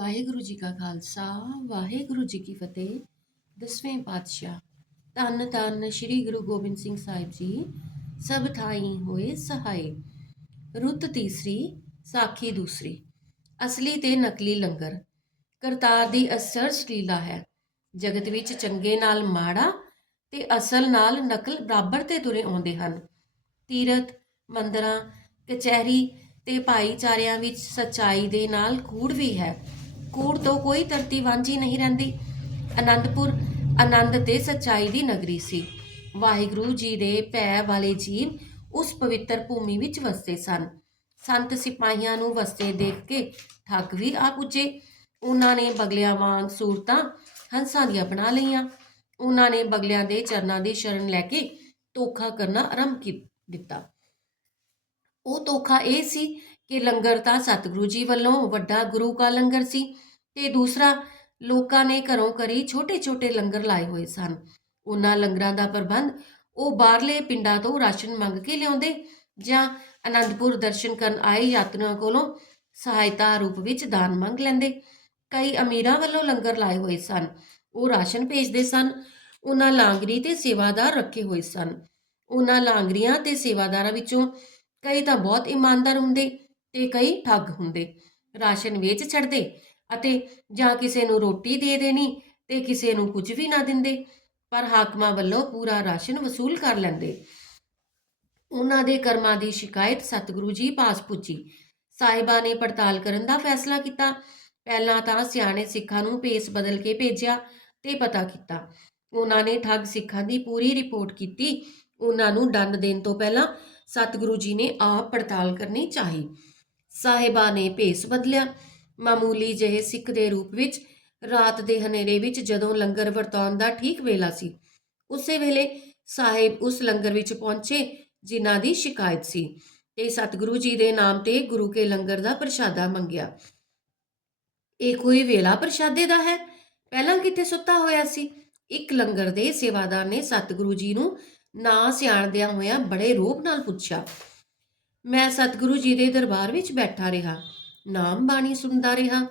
ਵਾਹਿਗੁਰੂ ਜੀ ਕਾ ਖਾਲਸਾ, ਵਾਹਿਗੁਰੂ ਜੀ ਕੀ ਫਤਿਹ। ਦਸਵੇਂ ਪਾਤਸ਼ਾਹ, ਧੰਨ ਧੰਨ ਸ੍ਰੀ ਗੁਰੂ ਗੋਬਿੰਦ ਸਿੰਘ ਸਾਹਿਬ ਜੀ, ਸਭ ਥਾਈ ਹੋਏ ਸਹਾਈ ਰੁੱਤ ਤੀਸਰੀ, ਸਾਖੀ ਦੂਸਰੀ। ਅਸਲੀ ਤੇ ਨਕਲੀ ਲੰਗਰ। ਕਰਤਾਰ ਦੀ ਅਸਰਜ ਲੀਲਾ ਹੈ। ਜਗਤ ਵਿੱਚ ਚੰਗੇ ਨਾਲ ਮਾੜਾ ਤੇ ਅਸਲ ਨਾਲ ਨਕਲ ਬਰਾਬਰ ਤੇ ਤੁਰੇ ਆਉਂਦੇ ਹਨ। ਤੀਰਥ, ਮੰਦਰਾਂ, ਕਚਹਿਰੀ ਤੇ ਭਾਈਚਾਰਿਆਂ ਵਿੱਚ ਸਚਾਈ ਦੇ ਨਾਲ ਕੂੜ ਵੀ ਹੈ। ਕੂੜ ਤੋਂ ਕੋਈ ਧਰਤੀ ਵਾਂਝੀ ਨਹੀਂ ਰਹਿੰਦੀ। ਆਨੰਦਪੁਰ ਆਨੰਦ ਤੇ ਸਚਾਈ ਦੀ ਨਗਰੀ ਸੀ। ਵਾਹਿਗੁਰੂ ਜੀ ਦੇ ਭੈ ਵਾਲੇ ਜੀਵ ਉਸ ਪਵਿੱਤਰ ਭੂਮੀ ਵਿੱਚ ਵਸਦੇ ਸਨ। ਸੰਤ ਸਿਪਾਹੀਆਂ ਨੂੰ ਵਸਦੇ ਦੇਖ ਕੇ ਠੱਗ ਵੀ ਆ ਪੁੱਜੇ। ਉਹਨਾਂ ਨੇ ਬਗਲਿਆਂ ਵਾਂਗ ਸੂਰਤਾਂ, ਹੰਸਾਂ ਦੀਆਂ ਬਣਾ ਲਈਆਂ। ਉਹਨਾਂ ਨੇ ਬਗਲਿਆਂ ਦੇ ਚਰਨਾਂ ਦੀ ਸ਼ਰਨ ਲੈ ਕੇ ਧੋਖਾ ਕਰਨਾ ਆਰੰਭ ਕੀਤਾ ਦਿੱਤਾ। ਉਹ ਧੋਖਾ ਇਹ ਸੀ ਕਿ ਲੰਗਰ ਤਾਂ ਸਤਿਗੁਰੂ ਜੀ ਵੱਲੋਂ ਵੱਡਾ ਗੁਰੂ ਕਾ ਲੰਗਰ ਸੀ ਤੇ ਦੂਸਰਾ, ਲੋਕਾਂ ਨੇ ਘਰੋਂ ਕਰੀ ਛੋਟੇ-ਛੋਟੇ ਲੰਗਰ ਲਾਏ ਹੋਏ ਸਨ। ਉਹਨਾਂ ਲੰਗਰਾਂ ਦਾ ਪ੍ਰਬੰਧ ਉਹ ਬਾਹਰਲੇ ਪਿੰਡਾਂ ਤੋਂ ਰਾਸ਼ਨ ਮੰਗ ਕੇ ਲਿਆਉਂਦੇ ਜਾਂ ਅਨੰਦਪੁਰ ਦਰਸ਼ਨ ਕਰਨ ਆਏ ਯਾਤਰੀਆਂ ਕੋਲੋਂ ਸਹਾਇਤਾ ਰੂਪ ਵਿੱਚ ਦਾਨ ਮੰਗ ਲੈਂਦੇ। ਕਈ ਅਮੀਰਾਂ ਵੱਲੋਂ ਲੰਗਰ ਲਾਏ ਹੋਏ ਸਨ। ਉਹ ਰਾਸ਼ਨ ਭੇਜਦੇ ਸਨ। ਉਹਨਾਂ ਲਾਂਗਰੀ ਤੇ ਸੇਵਾਦਾਰ ਰੱਖੇ ਹੋਏ ਸਨ। ਉਹਨਾਂ ਲਾਂਗਰੀਆਂ ਤੇ ਸੇਵਾਦਾਰਾਂ ਵਿੱਚੋਂ ਕਈ ਤਾਂ ਬਹੁਤ ਇਮਾਨਦਾਰ ਹੁੰਦੇ ਤੇ ਕਈ ਠੱਗ ਹੁੰਦੇ। ਰਾਸ਼ਨ ਵੇਚ ਛੱਡਦੇ ਅਤੇ ਜਾਂ ਕਿਸੇ ਨੂੰ ਰੋਟੀ ਦੇ ਦੇਣੀ ਤੇ ਕਿਸੇ ਨੂੰ ਕੁਝ ਵੀ ਨਾ ਦਿੰਦੇ, ਪਰ ਹਾਕਮਾਂ ਵੱਲੋਂ ਪੂਰਾ ਰਾਸ਼ਨ ਵਸੂਲ ਕਰ ਲੈਂਦੇ। ਉਹਨਾਂ ਦੇ ਕਰਮਾਂ ਦੀ ਸ਼ਿਕਾਇਤ ਸਤਿਗੁਰੂ ਜੀ ਪਾਸ ਪੁੱਜੀ। ਸਾਹਿਬਾਂ ਨੇ ਪੜਤਾਲ ਕਰਨ ਦਾ ਫੈਸਲਾ ਕੀਤਾ। ਪਹਿਲਾਂ ਤਾਂ ਸਿਆਣੇ ਸਿੱਖਾਂ ਨੂੰ ਭੇਸ ਬਦਲ ਕੇ ਭੇਜਿਆ ਤੇ ਪਤਾ ਕੀਤਾ। ਉਹਨਾਂ ਨੇ ਠੱਗ ਸਿੱਖਾਂ ਦੀ ਪੂਰੀ ਰਿਪੋਰਟ ਕੀਤੀ। ਉਹਨਾਂ ਨੂੰ ਦੰਡ ਦੇਣ ਤੋਂ ਪਹਿਲਾਂ ਸਤਿਗੁਰੂ ਜੀ ਨੇ ਆਪ ਪੜਤਾਲ ਕਰਨੀ ਚਾਹੀ। ਸਾਹਿਬਾਂ ਨੇ ਭੇਸ ਬਦਲਿਆ। ਮਾਮੂਲੀ ਜਿਹੇ ਸਿੱਖ ਦੇ ਰੂਪ ਵਿੱਚ ਰਾਤ ਦੇ ਹਨੇਰੇ ਵਿੱਚ ਜਦੋਂ ਲੰਗਰ ਵਰਤਾਉਣ ਦਾ ਠੀਕ ਵੇਲਾ ਸੀ, ਉਸੇ ਵੇਲੇ ਸਾਹਿਬ ਉਸ ਲੰਗਰ ਵਿੱਚ ਪਹੁੰਚੇ ਜਿਨ੍ਹਾਂ ਦੀ ਸ਼ਿਕਾਇਤ ਸੀ ਤੇ ਸਤਿਗੁਰੂ ਜੀ ਦੇ ਨਾਮ ਤੇ ਗੁਰੂ ਕੇ ਲੰਗਰ ਦਾ ਪ੍ਰਸ਼ਾਦਾ ਮੰਗਿਆ। ਇਹ ਕੋਈ ਵੇਲਾ ਪ੍ਰਸ਼ਾਦੇ ਦਾ ਹੈ? ਪਹਿਲਾਂ ਕਿਤੇ ਸੁੱਤਾ ਹੋਇਆ ਸੀ? ਇੱਕ ਲੰਗਰ ਦੇ ਸੇਵਾਦਾਰ ਨੇ ਸਤਿਗੁਰੂ ਜੀ ਨੂੰ ਨਾ ਸਿਆਣਦਿਆਂ ਹੋਇਆਂ ਬੜੇ ਰੋਬ ਨਾਲ ਪੁੱਛਿਆ। ਮੈਂ ਸਤਿਗੁਰੂ ਜੀ ਦੇ ਦਰਬਾਰ ਵਿੱਚ ਬੈਠਾ ਰਿਹਾ, ਨਾਮ ਬਾਣੀ ਸੁਣਦਾ ਰਿਹਾ।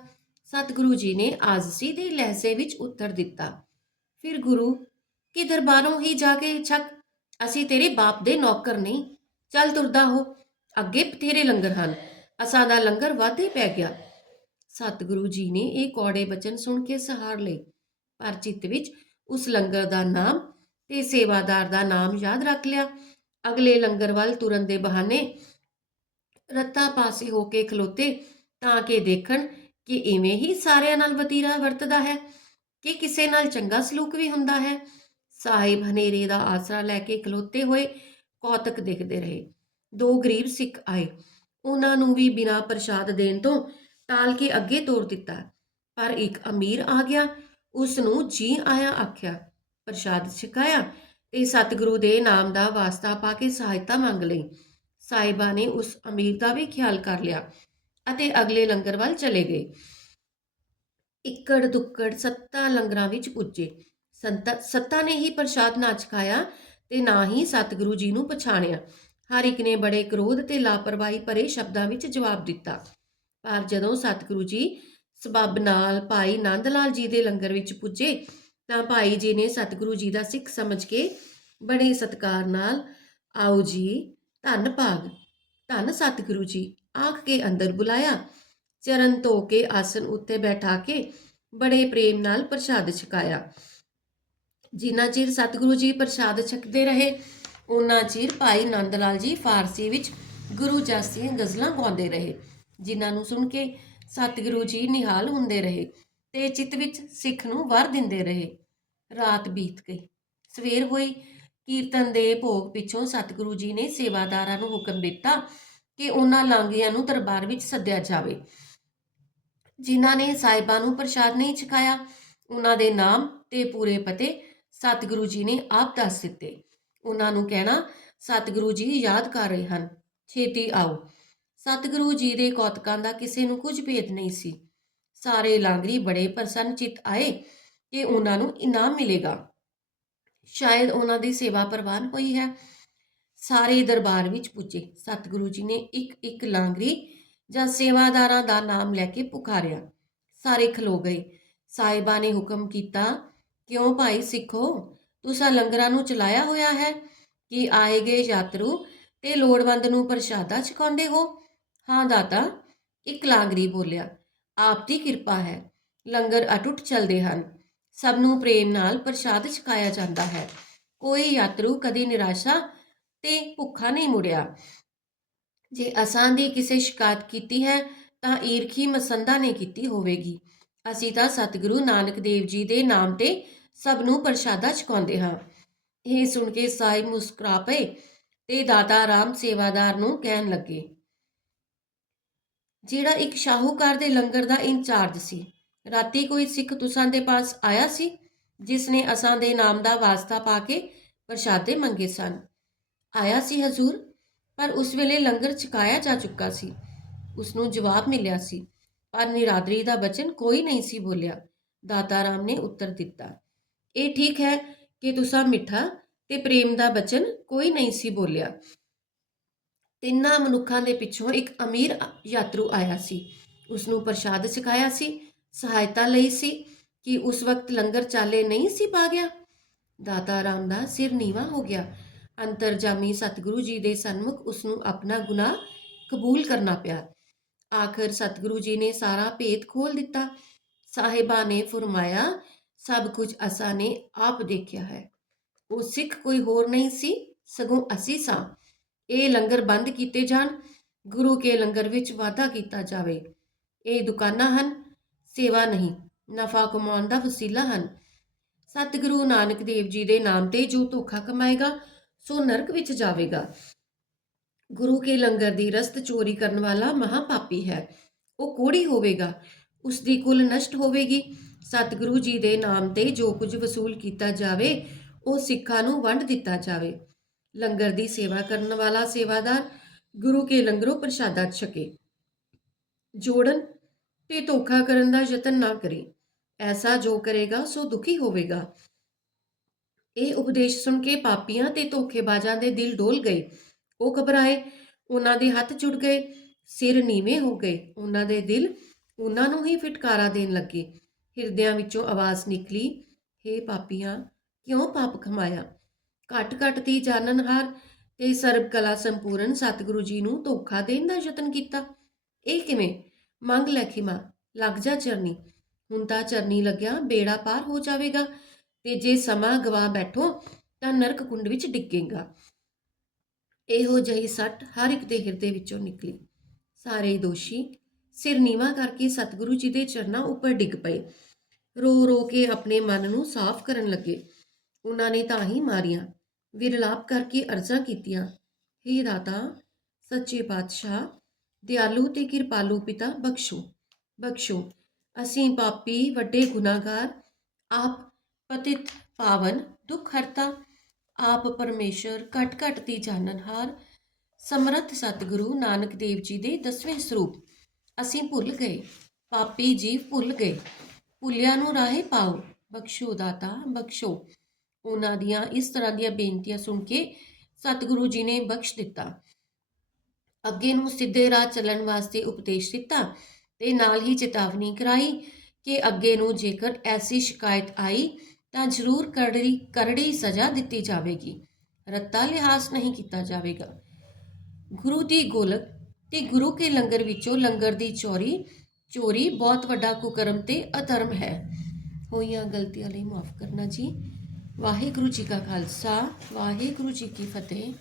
ਸਤਿਗੁਰੂ ਜੀ ਨੇ ਆਜ਼ਸੀ ਦੇ ਲਹਿਜ਼ੇ ਵਿੱਚ ਉੱਤਰ ਦਿੱਤਾ। ਫਿਰ ਗੁਰੂ ਕਿ ਦਰਬਾਰੋਂ ਹੀ ਜਾ ਕੇ ਛਕ? ਅਸੀਂ ਤੇਰੇ ਬਾਪ ਦੇ ਨੌਕਰ ਨਹੀਂ। ਚੱਲ ਤੁਰਦਾ ਹੋ। ਅੱਗੇ ਬਥੇਰੇ ਲੰਗਰ ਹਨ। ਅਸਾਂ ਦਾ ਲੰਗਰ ਵਾਧੇ ਪੈ ਗਿਆ। ਸਤਿਗੁਰੂ ਜੀ ਨੇ ਇਹ ਕੌੜੇ ਬਚਨ ਸੁਣ ਕੇ ਸਹਾਰ ਲਏ। ਪਰ ਚਿੱਤ ਵਿੱਚ ਉਸ ਲੰਗਰ ਦਾ ਨਾਮ ਤੇ ਸੇਵਾਦਾਰ ਦਾ ਨਾਮ ਯਾਦ ਰੱਖ ਲਿਆ। ਅਗਲੇ ਲੰਗਰ ਵੱਲ ਤੁਰਨ ਦੇ ਬਹਾਨੇ ਰੱਤਾ ਪਾਸੇ ਹੋ ਕੇ ਖਲੋਤੇ ਤਾਂ ਕਿ ਦੇਖਣ ਕਿ ਇਵੇਂ ਹੀ ਸਾਰਿਆਂ ਨਾਲ ਵਤੀਰਾ ਵਰਤਦਾ ਹੈ, ਕਿ ਕਿਸੇ ਨਾਲ ਚੰਗਾ ਸਲੂਕ ਵੀ ਹੁੰਦਾ ਹੈ। ਸਾਹਿਬ ਹਨੇਰੇ ਦਾ ਆਸਰਾ ਲੈ ਕੇ ਖਲੋਤੇ ਹੋਏ ਕੌਤਕ ਦੇਖਦੇ ਰਹੇ। ਦੋ ਗਰੀਬ ਸਿੱਖ ਆਏ। ਉਹਨਾਂ ਨੂੰ ਵੀ ਬਿਨਾਂ ਪ੍ਰਸ਼ਾਦ ਦੇਣ ਤੋਂ ਟਾਲ ਕੇ ਅੱਗੇ ਤੋਰ ਦਿੱਤਾ। ਪਰ ਇੱਕ ਅਮੀਰ ਆ ਗਿਆ। ਉਸ ਨੂੰ ਜੀ ਆਇਆ ਆਖਿਆ, ਪ੍ਰਸ਼ਾਦ ਛਕਾਇਆ? ਤੇ ਸਤਿਗੁਰੂ ਦੇ ਨਾਮ ਦਾ ਵਾਸਤਾ ਪਾ ਕੇ ਸਹਾਇਤਾ ਮੰਗ ਲਈ। ਸਾਹਿਬਾ ਨੇ ਉਸ ਅਮੀਰ ਦਾ ਵੀ ਖਿਆਲ ਕਰ ਲਿਆ ਅਤੇ ਅਗਲੇ ਲੰਗਰ ਵੱਲ ਚਲੇ ਗਏ। ਇੱਕੜ ਦੁੱਕੜ ਸੱਤਾ ਲੰਗਰਾਂ ਵਿੱਚ ਪੁੱਜੇ। ਸੰਤਾ, ਸੱਤਾ ਨੇ ਹੀ ਪ੍ਰਸ਼ਾਦ ਨਾ ਛਕਾਇਆ ਤੇ ਨਾ ਹੀ ਸਤਿਗੁਰੂ ਜੀ ਨੂੰ ਪਛਾਣਿਆ। ਹਰ ਇੱਕ ਨੇ ਬੜੇ ਕ੍ਰੋਧ ਤੇ ਲਾਪਰਵਾਹੀ ਭਰੇ ਸ਼ਬਦਾਂ ਵਿੱਚ ਜਵਾਬ ਦਿੱਤਾ। ਪਰ ਜਦੋਂ ਸਤਿਗੁਰੂ ਜੀ ਸਬੱਬ ਨਾਲ ਭਾਈ ਨੰਦ ਲਾਲ ਜੀ ਦੇ ਲੰਗਰ ਵਿੱਚ ਪੁੱਜੇ ਤਾਂ ਭਾਈ ਜੀ ਨੇ ਸਤਿਗੁਰੂ ਜੀ ਦਾ ਸਿੱਖ ਸਮਝ ਕੇ ਬੜੇ ਸਤਕਾਰ ਨਾਲ, ਆਓ ਜੀ ਧੰਨ ਭਾਗ। ਧੰਨ ਸਤਿਗੁਰੂ ਜੀ, ਆਖ ਕੇ ਅੰਦਰ ਬੁਲਾਇਆ। ਚਰਨ ਧੋ ਕੇ ਆਸਨ ਉੱਤੇ ਬੈਠਾ ਕੇ ਬੜੇ ਪ੍ਰੇਮ ਨਾਲ ਪ੍ਰਸ਼ਾਦ ਛਕਾਇਆ। ਜਿੰਨਾ ਚਿਰ ਸਤਿਗੁਰੂ ਜੀ ਪ੍ਰਸ਼ਾਦ ਛਕਦੇ ਰਹੇ ਉਹਨਾਂ ਚਿਰ ਭਾਈ ਨੰਦ ਲਾਲ ਜੀ ਫਾਰਸੀ ਵਿੱਚ ਗੁਰੂ ਜਸ ਦੀਆਂ ਗਜ਼ਲਾਂ ਗਾਉਂਦੇ ਰਹੇ, ਜਿਨ੍ਹਾਂ ਨੂੰ ਸੁਣ ਕੇ ਸਤਿਗੁਰੂ ਜੀ ਨਿਹਾਲ ਹੁੰਦੇ ਰਹੇ ਤੇ ਚਿੱਤ ਵਿੱਚ ਸਿੱਖ ਨੂੰ ਵਰ ਦਿੰਦੇ ਰਹੇ। ਰਾਤ ਬੀਤ ਗਈ। ਸਵੇਰ ਹੋਈ ਕੀਰਤਨ ਦੇ ਭੋਗ ਪਿੱਛੋਂ ਸਤਿਗੁਰੂ ਜੀ ਨੇ ਸੇਵਾਦਾਰਾਂ ਨੂੰ ਹੁਕਮ ਦਿੱਤਾ ਕਿ ਉਹਨਾਂ ਲਾਂਗੀਆਂ ਨੂੰ ਦਰਬਾਰ ਵਿੱਚ ਸੱਦਿਆ ਜਾਵੇ। ਜਿਨ੍ਹਾਂ ਨੇ ਸਾਹਿਬਾਂ ਨੂੰ ਪ੍ਰਸ਼ਾਦ ਨਹੀਂ ਛਕਾਇਆ, ਉਹਨਾਂ ਦੇ ਨਾਮ ਤੇ ਪੂਰੇ ਪਤੇ ਸਤਿਗੁਰੂ ਜੀ ਨੇ ਆਪ ਦੱਸ ਦਿੱਤੇ। ਉਹਨਾਂ ਨੂੰ ਕਹਿਣਾ, ਸਤਿਗੁਰੂ ਜੀ, ਯਾਦ ਕਰ ਰਹੇ ਹਨ। ਛੇਤੀ ਆਓ। ਸਤਿਗੁਰੂ ਜੀ ਦੇ ਕੌਤਕਾਂ ਦਾ ਕਿਸੇ ਨੂੰ ਕੁਝ ਭੇਦ ਨਹੀਂ ਸੀ। ਸਾਰੇ ਲਾਂਗਰੀ ਬੜੇ ਪ੍ਰਸੰਨ ਚਿਤ ਆਏ ਕਿ ਉਹਨਾਂ ਨੂੰ ਇਨਾਮ ਮਿਲੇਗਾ। ਸ਼ਾਇਦ ਉਹਨਾਂ ਦੀ ਸੇਵਾ ਪ੍ਰਵਾਨ ਹੋਈ ਹੈ। ਸਾਰੇ ਦਰਬਾਰ ਵਿੱਚ ਪੁੱਜੇ। ਸਤਿਗੁਰੂ ਜੀ ਨੇ ਇੱਕ ਇੱਕ ਲਾਂਗਰੀ ਜਾਂ ਸੇਵਾਦਾਰਾਂ ਦਾ ਨਾਮ ਲੈ ਕੇ ਪੁਕਾਰਿਆ। ਸਾਰੇ ਖਲੋ ਗਏ। ਸਾਹਿਬਾ ਨੇ ਹੁਕਮ ਕੀਤਾ, ਕਿਉਂ ਭਾਈ ਸਿੱਖੋ? ਤੁਸੀਂ ਲੰਗਰਾਂ ਨੂੰ ਚਲਾਇਆ ਹੋਇਆ ਹੈ ਕਿ ਆਏ ਗਏ ਯਾਤਰੂ ਤੇ ਲੋੜਵੰਦ ਨੂੰ ਪ੍ਰਸ਼ਾਦਾ ਛਕਾਉਂਦੇ ਹੋ? ਹਾਂ ਦਾਤਾ, ਇੱਕ ਲਾਂਗਰੀ ਬੋਲਿਆ। ਆਪ ਦੀ ਕਿਰਪਾ ਹੈ। ਲੰਗਰ ਅਟੁੱਟ ਚੱਲਦੇ ਹਨ। ਸਭ ਨੂੰ ਪ੍ਰੇਮ ਨਾਲ ਪ੍ਰਸ਼ਾਦ ਛਕਾਇਆ ਜਾਂਦਾ ਹੈ। ਕੋਈ ਯਾਤਰੂ ਕਦੀ ਨਿਰਾਸ਼ਾ ਤੇ ਭੁੱਖਾ ਨਹੀਂ ਮੁੜਿਆ। ਜੇ ਅਸਾਂ ਦੀ ਕਿਸੇ ਸ਼ਿਕਾਇਤ ਕੀਤੀ ਹੈ, ਤਾਂ ਈਰਖੀ ਮਸੰਦਾ ਨੇ ਕੀਤੀ ਹੋਵੇਗੀ। ਅਸੀਂ ਤਾਂ ਸਤਿਗੁਰੂ ਨਾਨਕ ਦੇਵ ਜੀ ਦੇ ਨਾਮ ਤੇ ਸਭ ਨੂੰ ਪ੍ਰਸ਼ਾਦਾ ਛਕਾਉਂਦੇ ਹਾਂ। ਇਹ ਸੁਣ ਕੇ ਸਾਹਿਬ ਮੁਸਕਰਾ ਪਏ ਤੇ ਦਾਤਾ ਰਾਮ ਸੇਵਾਦਾਰ ਨੂੰ ਕਹਿਣ ਲੱਗੇ, ਜਿਹੜਾ ਇੱਕ ਸ਼ਾਹੂਕਾਰ ਦੇ ਲੰਗਰ ਦਾ ਇੰਚਾਰਜ ਸੀ ਰਾਤੀ ਕੋਈ ਸਿੱਖ ਤੁਸਾਂ ਦੇ ਪਾਸ ਆਇਆ ਸੀ, ਜਿਸ ਨੇ ਅਸਾਂ ਦੇ ਨਾਮ ਦਾ ਵਾਸਤਾ ਪਾ ਕੇ ਪ੍ਰਸ਼ਾਦੇ ਮੰਗੇ ਸਨ। ਆਇਆ ਸੀ ਹਜ਼ੂਰ, ਪਰ ਉਸ ਵੇਲੇ ਲੰਗਰ ਛਕਾਇਆ ਜਾ ਚੁੱਕਾ ਸੀ। ਉਸ ਨੂੰ ਜਵਾਬ ਮਿਲਿਆ ਸੀ, ਪਰ ਨਿਰਾਦਰੀ ਦਾ ਬਚਨ ਕੋਈ ਨਹੀਂ ਸੀ ਬੋਲਿਆ। ਦਾਤਾ ਰਾਮ ਨੇ ਉੱਤਰ ਦਿੱਤਾ, ਇਹ ਠੀਕ ਹੈ ਕਿ ਤੁਸਾਂ ਮਿੱਠਾ ਤੇ ਪ੍ਰੇਮ ਦਾ ਬਚਨ ਕੋਈ ਨਹੀਂ ਸੀ ਬੋਲਿਆ। ਤਿੰਨਾਂ ਮਨੁੱਖਾਂ ਦੇ ਪਿੱਛੋਂ ਇੱਕ ਅਮੀਰ ਯਾਤਰੂ ਆਇਆ ਸੀ। ਉਸ ਨੂੰ ਪ੍ਰਸ਼ਾਦ ਛਕਾਇਆ ਸੀ ਸਹਾਇਤਾ ਲਈ ਸੀ ਕਿ ਉਸ ਵਕਤ ਲੰਗਰ ਚਾਲੇ ਨਹੀਂ ਸੀ ਪਾ ਗਿਆ। ਦਾਤਾ ਰਾਮ ਦਾ ਸਿਰ ਨੀਵਾ ਹੋ ਗਿਆ। ਅੰਤਰਜਾਮੀ ਸਤਿਗੁਰੂ ਜੀ ਦੇ ਸਨਮੁਖ ਉਸ ਨੂੰ ਆਪਣਾ ਗੁਨਾਹ ਕਬੂਲ ਕਰਨਾ ਪਿਆ। ਆਖਰ ਸਤਿਗੁਰੂ ਜੀ ਨੇ ਸਾਰਾ ਭੇਤ ਖੋਲ ਦਿੱਤਾ। ਸਾਹਿਬਾ ਨੇ ਫਰਮਾਇਆ, ਸਭ ਕੁਝ ਅਸਾਂ ਨੇ ਆਪ ਦੇਖਿਆ ਹੈ। ਉਹ ਸਿੱਖ ਕੋਈ ਹੋਰ ਨਹੀਂ ਸੀ, ਸਗੋਂ ਅਸੀਂ ਸਾਂ। ਇਹ ਲੰਗਰ ਬੰਦ ਕੀਤੇ ਜਾਣ। ਗੁਰੂ ਕੇ ਲੰਗਰ ਵਿੱਚ ਵਾਧਾ ਕੀਤਾ ਜਾਵੇ। ਇਹ ਦੁਕਾਨਾਂ ਹਨ ਸੇਵਾ ਨਹੀਂ। ਨਫਾ ਕਮਾਉਣ ਦਾ ਵਸੀਲਾ ਹਨ। ਸਤਿਗੁਰੂ ਨਾਨਕ ਦੇਵ ਜੀ ਦੇ ਨਾਮ ਤੇ ਜੋ ਧੋਖਾ ਕਮਾਏਗਾ, ਸੋ ਨਰਕ ਵਿੱਚ ਜਾਵੇਗਾ। ਗੁਰੂ ਕੇ ਲੰਗਰ ਦੀ ਰਸਤ ਚੋਰੀ ਕਰਨ ਵਾਲਾ ਮਹਾਪਾਪੀ ਹੈ। ਉਹ ਕੋੜੀ ਹੋਵੇਗਾ। ਉਸ ਦੀ ਕੁਲ ਨਸ਼ਟ ਹੋਵੇਗੀ। ਸਤਿਗੁਰੂ ਜੀ ਦੇ ਨਾਮ ਤੇ ਜੋ ਕੁਝ ਵਸੂਲ ਕੀਤਾ ਜਾਵੇ, ਉਹ ਸਿੱਖਾਂ ਨੂੰ ਵੰਡ ਦਿੱਤਾ ਜਾਵੇ। ਲੰਗਰ ਦੀ ਸੇਵਾ ਕਰਨ ਵਾਲਾ ਸੇਵਾਦਾਰ ਗੁਰੂ ਕੇ ਲੰਗਰੋਂ ਪ੍ਰਸ਼ਾਦਾ ਛਕੇ। ਜੋੜਨ ਤੇ ਧੋਖਾ ਕਰਨ ਦਾ ਯਤਨ ਨਾ ਕਰੇ। ਐਸਾ ਜੋ ਕਰੇਗਾ, ਸੋ ਦੁਖੀ ਹੋਵੇਗਾ। ਇਹ ਉਪਦੇਸ਼ ਸੁਣ ਕੇ ਪਾਪੀਆਂ ਤੇ ਧੋਖੇਬਾਜ਼ਾਂ ਦੇ ਦਿਲ ਡੋਲ ਗਏ। ਉਹ ਘਬਰਾਏ, ਉਹਨਾਂ ਦੇ ਹੱਥ ਜੁੜ ਗਏ, ਸਿਰ ਨੀਵੇਂ ਹੋ ਗਏ। ਉਹਨਾਂ ਦੇ ਦਿਲ ਉਹਨਾਂ ਨੂੰ ਹੀ ਫਟਕਾਰਾ ਦੇਣ ਲੱਗੇ। ਹਿਰਦਿਆਂ ਵਿੱਚੋਂ ਆਵਾਜ਼ ਨਿਕਲੀ हे ਪਾਪੀਆਂ, ਕਿਉਂ ਪਾਪ ਖਮਾਇਆ ਘਟ ਘਟ ਦੀ ਜਾਣਨਹਾਰ ਤੇ ਸਰਬ ਕਲਾ ਸੰਪੂਰਨ ਸਤਿਗੁਰੂ ਜੀ ਨੂੰ ਧੋਖਾ ਦੇਣ ਦਾ ਯਤਨ ਕੀਤਾ। ਇਹ ਕਿਵੇਂ? ਮੰਗ ਲੈ ਖਿਮਾ ਲੱਗ ਜਾ ਚਰਨੀ। ਹੁਣ ਤਾਂ ਚਰਨੀ ਲੱਗਿਆ, ਬੇੜਾ ਪਾਰ ਹੋ ਜਾਵੇਗਾ ਤੇ ਜੇ ਸਮਾਂ ਗਵਾ ਬੈਠੋ ਤਾਂ ਨਰਕ ਕੁੰਡ ਵਿੱਚ ਡਿੱਗੇਗਾ। ਇਹੋ ਜਿਹੀ ਸੱਟ ਹਰ ਇੱਕ ਦੇ ਹਿਰਦੇ ਵਿੱਚੋਂ ਨਿਕਲੀ। ਸਾਰੇ ਦੋਸ਼ੀ ਸਿਰ ਨੀਵਾ ਕਰਕੇ ਸਤਿਗੁਰੂ ਜੀ ਦੇ ਚਰਨਾਂ ਉੱਪਰ ਡਿੱਗ ਪਏ। ਰੋ ਰੋ ਕੇ ਆਪਣੇ ਮਨ ਨੂੰ ਸਾਫ਼ ਕਰਨ ਲੱਗੇ। ਉਹਨਾਂ ਨੇ ਤਾਂ ਹੀ ਮਾਰੀਆਂ, ਵਿਰਲਾਪ ਕਰਕੇ ਅਰਜ਼ਾਂ ਕੀਤੀਆਂ। ਹੇ ਦਾਤਾ ਸੱਚੇ ਪਾਤਸ਼ਾਹ ਦਿਆਲੂ ਤੇ ਕਿਰਪਾਲੂ ਪਿਤਾ ਬਖਸ਼ੋ ਬਖਸ਼ੋ। ਅਸੀਂ ਪਾਪੀ ਵੱਡੇ ਗੁਨਾਹਗਾਰ, ਆਪ ਪਤਿਤ ਪਾਵਨ, ਦੁੱਖ ਹਰਤਾ, ਆਪ ਪਰਮੇਸ਼ਰ, ਘਟ ਘਟ ਦੀ ਜਾਣਨਹਾਰ ਸਮਰੱਥ ਸਤਿਗੁਰੂ ਨਾਨਕ ਦੇਵ ਜੀ ਦੇ ਦਸਵੇਂ ਸਰੂਪ। ਅਸੀਂ ਭੁੱਲ ਗਏ, ਪਾਪੀ ਜੀਵ ਭੁੱਲ ਗਏ, ਭੁੱਲਿਆਂ ਨੂੰ ਰਾਹੇ ਪਾਓ, ਬਖਸ਼ੋ ਦਾਤਾ, ਬਖਸ਼ੋ। ਉਹਨਾਂ ਦੀਆਂ ਇਸ ਤਰ੍ਹਾਂ ਦੀਆਂ ਬੇਨਤੀਆਂ ਸੁਣ ਕੇ ਸਤਿਗੁਰੂ ਜੀ ਨੇ ਬਖਸ਼ ਦਿੱਤਾ। ਅੱਗੇ ਨੂੰ ਸਿੱਧੇ ਰਾਹ ਚੱਲਣ ਵਾਸਤੇ ਉਪਦੇਸ਼ ਦਿੱਤਾ ਤੇ ਨਾਲ ਹੀ ਚੇਤਾਵਨੀ ਕਰਾਈ ਕਿ ਅੱਗੇ ਨੂੰ ਜੇਕਰ ਐਸੀ ਸ਼ਿਕਾਇਤ ਆਈ ਤਾਂ ਜ਼ਰੂਰ ਕਰੜੀ ਕਰੜੀ ਸਜ਼ਾ ਦਿੱਤੀ ਜਾਵੇਗੀ। ਰੱਤਾ ਲਿਹਾਜ਼ ਨਹੀਂ ਕੀਤਾ ਜਾਵੇਗਾ। ਗੁਰੂ ਦੀ ਗੋਲਕ ਤੇ ਗੁਰੂ ਕੇ ਲੰਗਰ ਵਿੱਚੋਂ ਲੰਗਰ ਦੀ ਚੋਰੀ ਚੋਰੀ ਬਹੁਤ ਵੱਡਾ ਕੁਕਰਮ ਤੇ ਅਧਰਮ ਹੈ। ਹੋਈਆਂ ਗਲਤੀਆਂ ਲਈ ਮਾਫ ਕਰਨਾ ਜੀ। ਵਾਹਿਗੁਰੂ ਜੀ ਕਾ ਖਾਲਸਾ, ਵਾਹਿਗੁਰੂ ਜੀ ਕੀ ਫਤਿਹ।